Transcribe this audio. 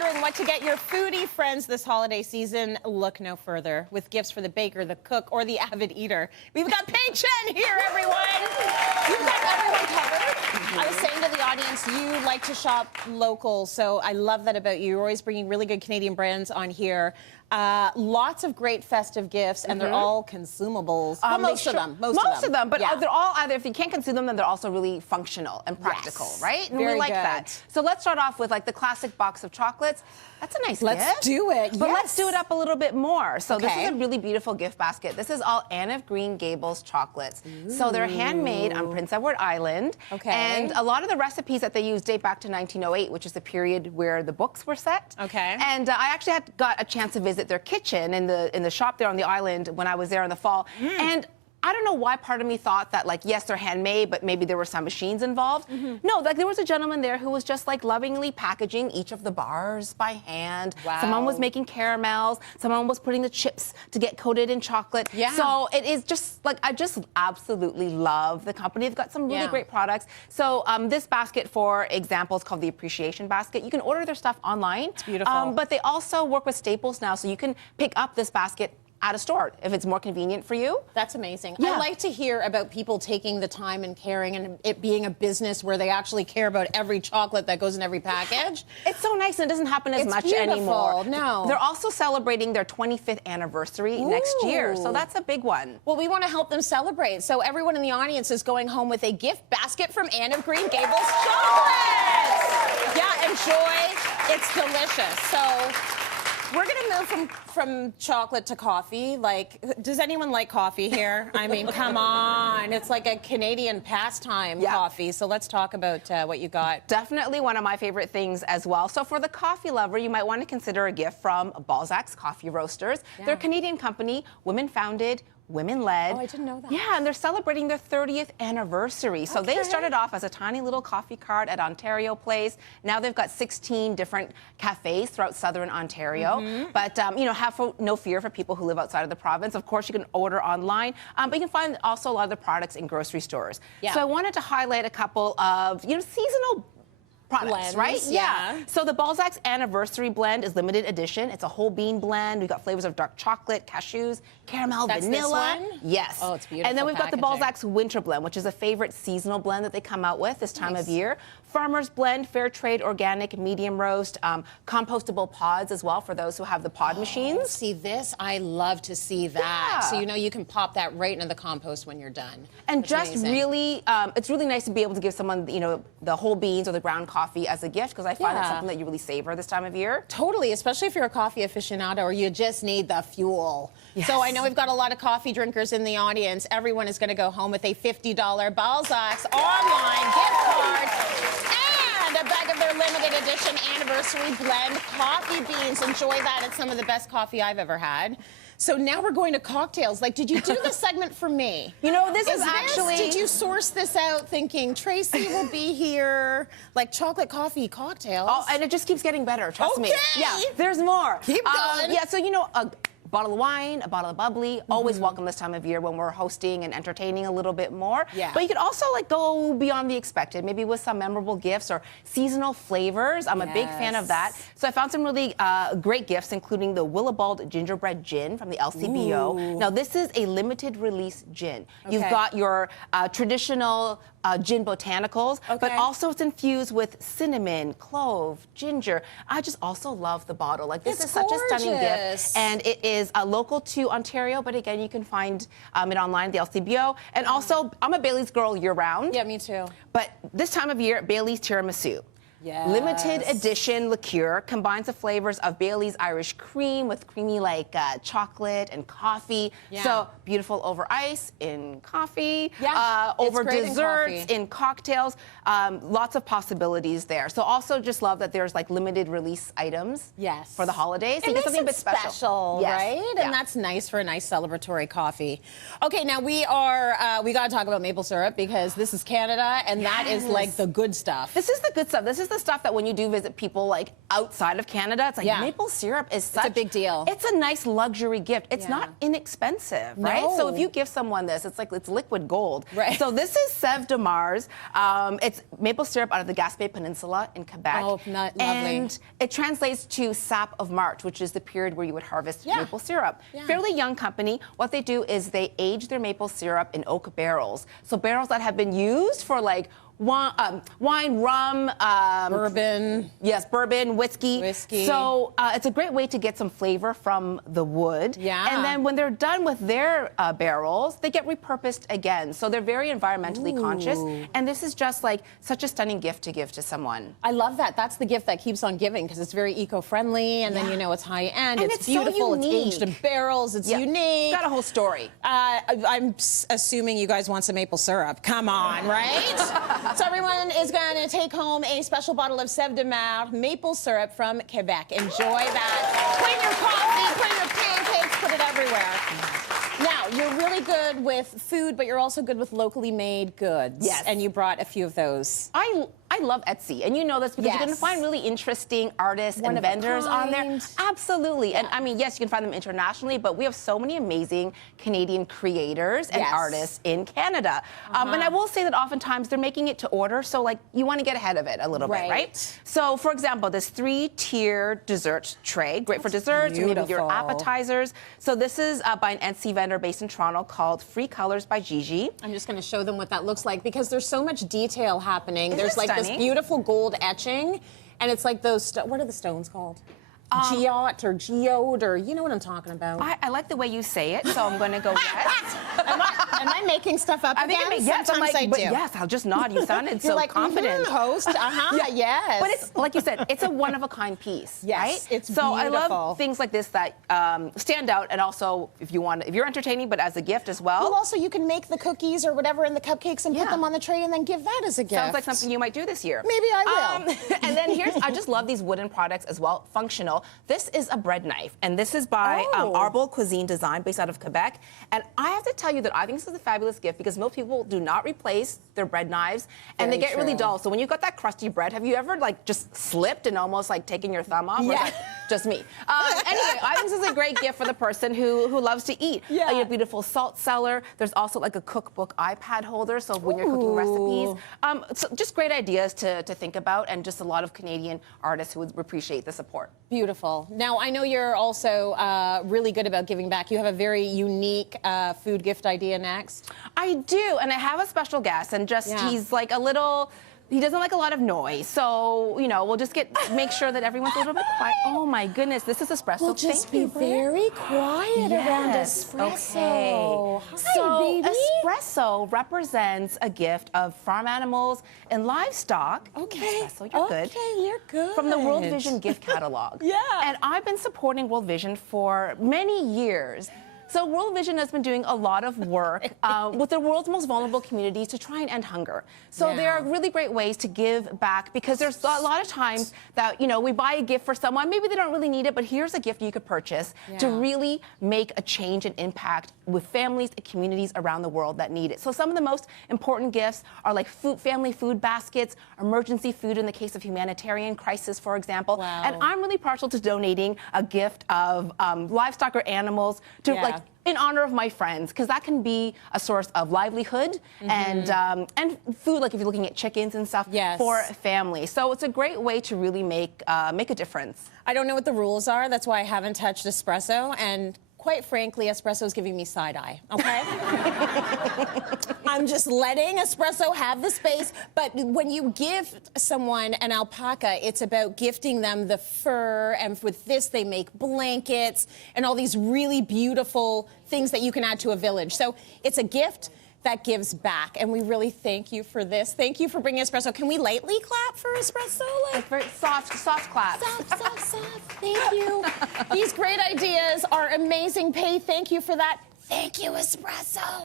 wondering what to get your foodie friends this holiday season, look no further. With gifts for the baker, the cook, or the avid eater, we've got Pay Chen here, everyone. You've got everyone covered. I was saying to the audience, you like to shop local, so I love that about you. You're always bringing really good Canadian brands on here. Lots of great festive gifts, and they're all consumables. Well, most of them. Most of them, but they're all either, if you can't consume them, then they're also really functional and practical, right? And Very we like good. that. So let's start off with like the classic box of chocolates. That's a nice gift. Let's do it. But let's do it up a little bit more. So this Okay. is a really beautiful gift basket. This is all Anne of Green Gables chocolates. So they're handmade on Prince Edward Island. Okay. And a lot of the recipes that they use date back to 1908, which is the period where the books were set. Okay. And I actually got a chance to visit their kitchen in the shop there on the island when I was there in the fall. And I don't know why part of me thought that, like, yes, they're handmade, but maybe there were some machines involved. No, like, there was a gentleman there who was just, like, lovingly packaging each of the bars by hand. Wow. Someone was making caramels. Someone was putting the chips to get coated in chocolate. Yeah. So it is just, like, I just absolutely love the company. They've got some really great products. So this basket, for example, is called the Appreciation Basket. You can order their stuff online. It's beautiful. But they also work with Staples now, so you can pick up this basket at a store if it's more convenient for you. That's amazing. Yeah. I like to hear about people taking the time and caring, and it being a business where they actually care about every chocolate that goes in every package. It's so nice, and it doesn't happen as much beautiful. anymore. No. They're also celebrating their 25th anniversary next year, so that's a big one. Well, we want to help them celebrate. So everyone in the audience is going home with a gift basket from Anne of Green Gables Chocolates. Yeah, enjoy. It's delicious. So we're going to move from chocolate to coffee. Like, does anyone like coffee here? I mean, come on. It's like a Canadian pastime, coffee. So let's talk about what you got. Definitely one of my favorite things as well. So for the coffee lover, you might want to consider a gift from Balzac's Coffee Roasters. They're a Canadian company, women-founded, women-led. Oh, I didn't know that. Yeah, and they're celebrating their 30th anniversary. So they started off as a tiny little coffee cart at Ontario Place. Now they've got 16 different cafes throughout southern Ontario. But, you know, have no fear for people who live outside of the province. Of course, you can order online, but you can find also a lot of the products in grocery stores. So I wanted to highlight a couple of, you know, seasonal products, blends, right? yeah. So the Balzac's Anniversary Blend is limited edition. It's a whole bean blend. We've got flavors of dark chocolate, cashews, caramel, vanilla. This one? Yes. Oh, it's beautiful. And then we've got the packaging. Balzac's Winter Blend, which is a favorite seasonal blend that they come out with this time of year. Farmer's Blend, fair trade, organic, medium roast, compostable pods as well for those who have the pod machines. See this? I love to see that. Yeah. So you know you can pop that right into the compost when you're done. And That's just amazing. really, it's really nice to be able to give someone, you know, the whole beans or the ground coffee as a gift, because I find it's something that you really savor this time of year. Totally, especially if you're a coffee aficionado or you just need the fuel. Yes. So I know we've got a lot of coffee drinkers in the audience. Everyone is going to go home with a $50 Balzac's online gift card and a bag of their limited edition anniversary blend coffee beans. Enjoy that. It's some of the best coffee I've ever had. So now we're going to cocktails. Like, did you do the segment for me? You know, this is actually... Did you source this out thinking Tracy will be here, like chocolate coffee cocktails? Oh, and it just keeps getting better, trust me. Okay. Yeah, there's more. Keep going. Yeah, so, you know, a bottle of wine, a bottle of bubbly, always welcome this time of year when we're hosting and entertaining a little bit more. Yeah. But you could also, like, go beyond the expected, maybe with some memorable gifts or seasonal flavors. I'm a big fan of that. So I found some really great gifts, including the Willibald Gingerbread Gin from the LCBO. Ooh. Now, this is a limited release gin. Okay. You've got your traditional gin botanicals, but also it's infused with cinnamon, clove, ginger. I just also love the bottle. Like, this is such a stunning gift. And it is local to Ontario, but again, you can find it online, the LCBO. And also, I'm a Bailey's girl year-round. Yeah, me too. But this time of year, Bailey's Tiramisu. Yes. Limited edition liqueur combines the flavors of Bailey's Irish cream with creamy like chocolate and coffee. Yeah. So beautiful over ice, in coffee, Yeah, over it's great in desserts, coffee. in cocktails. Lots of possibilities there. So also just love that there's like limited release items for the holidays. So It you get makes something a it bit special. Yes. right? Yeah. And that's nice for a nice celebratory coffee. Okay, now we got to talk about maple syrup because this is Canada and that is like the good stuff. This is the good stuff. This is the stuff that when you do visit people like outside of Canada, it's like maple syrup is such a big deal. It's a nice luxury gift. It's not inexpensive, right? No. So if you give someone this, it's like it's liquid gold. Right. So this is Sève de Mars. It's maple syrup out of the Gaspé Peninsula in Quebec. Oh, lovely. And it translates to sap of March, which is the period where you would harvest maple syrup. Fairly young company. What they do is they age their maple syrup in oak barrels. So barrels that have been used for like wine, rum, bourbon. Yes, bourbon, whiskey. So it's a great way to get some flavor from the wood. Yeah. And then when they're done with their barrels, they get repurposed again. So they're very environmentally conscious. And this is just like such a stunning gift to give to someone. I love that. That's the gift that keeps on giving because it's very eco-friendly, and then you know it's high end. And it's beautiful. So unique. It's aged in barrels. It's unique. It's got a whole story. I'm assuming you guys want some maple syrup. Come on, right? So everyone is going to take home a special bottle of Sève de Mars maple syrup from Quebec. Enjoy that. Put in your coffee, put in your pancakes, put it everywhere. Now, you're really good with food, but you're also good with locally made goods. Yes. And you brought a few of those. I love Etsy, and you know this because you're going to find really interesting artists and vendors on there. Absolutely. And I mean, yes, you can find them internationally, but we have so many amazing Canadian creators and artists in Canada. And I will say that oftentimes they're making it to order, so like you want to get ahead of it a little bit, right? So, for example, this 3-tier dessert tray, great for desserts, maybe your appetizers. So this is by an Etsy vendor based in Toronto called Free Colors by Gigi. I'm just going to show them what that looks like because there's so much detail happening. There's like this beautiful gold etching, and it's like those, what are the stones called? Geode or geode, or you know what I'm talking about. I like the way you say it, so I'm going to go yes. Am I making stuff up again? Yes, Sometimes I do. Yes, I'll just nod. You sounded so like, confident. Host, yes. But it's, like you said, it's a one-of-a-kind piece, right? It's so beautiful. I love things like this that stand out, and also if you're entertaining, but as a gift as well. Well, also you can make the cookies or whatever in the cupcakes and put them on the tray and then give that as a gift. Sounds like something you might do this year. Maybe I will. And then I just love these wooden products as well, functional. This is a bread knife, and this is by Arbol Cuisine Design, based out of Quebec. And I have to tell you that I think this is a fabulous gift because most people do not replace their bread knives, and they get really dull. So when you've got that crusty bread, have you ever like just slipped and almost like taken your thumb off? Yeah. Just me. Anyway, I think this is a great gift for the person who loves to eat. Yeah. You have a beautiful salt cellar. There's also like a cookbook iPad holder, so when you're cooking recipes. So just great ideas to think about, and just a lot of Canadian artists who would appreciate the support. Beautiful. Now, I know you're also really good about giving back. You have a very unique food gift idea next. I do, and I have a special guest, and he's like he doesn't like a lot of noise, so you know we'll just make sure that everyone's a little bit quiet. Oh my goodness, this is espresso. We'll just be very quiet around espresso. Okay. Hi, baby. Espresso represents a gift of farm animals and livestock. Okay. Espresso, you're good. Okay, you're good. From the World Vision gift catalog. And I've been supporting World Vision for many years. So World Vision has been doing a lot of work with the world's most vulnerable communities to try and end hunger. So there are really great ways to give back, because there's a lot of times that, you know, we buy a gift for someone, maybe they don't really need it, but here's a gift you could purchase to really make a change and impact with families and communities around the world that need it. So some of the most important gifts are like family food baskets, emergency food in the case of humanitarian crisis, for example. And I'm really partial to donating a gift of livestock or animals to like in honor of my friends, because that can be a source of livelihood and food, like if you're looking at chickens and stuff, for family. So it's a great way to really make a difference. I don't know what the rules are. That's why I haven't touched espresso, and quite frankly, espresso is giving me side-eye, okay? I'm just letting espresso have the space, but when you give someone an alpaca, it's about gifting them the fur, and with this, they make blankets and all these really beautiful things that you can add to a village. So it's a gift that gives back, and we really thank you for this. Thank you for bringing espresso. Can we lightly clap for espresso? Like very soft clap. Soft. Thank you. These great ideas are amazing. Pay, thank you for that. Thank you, espresso.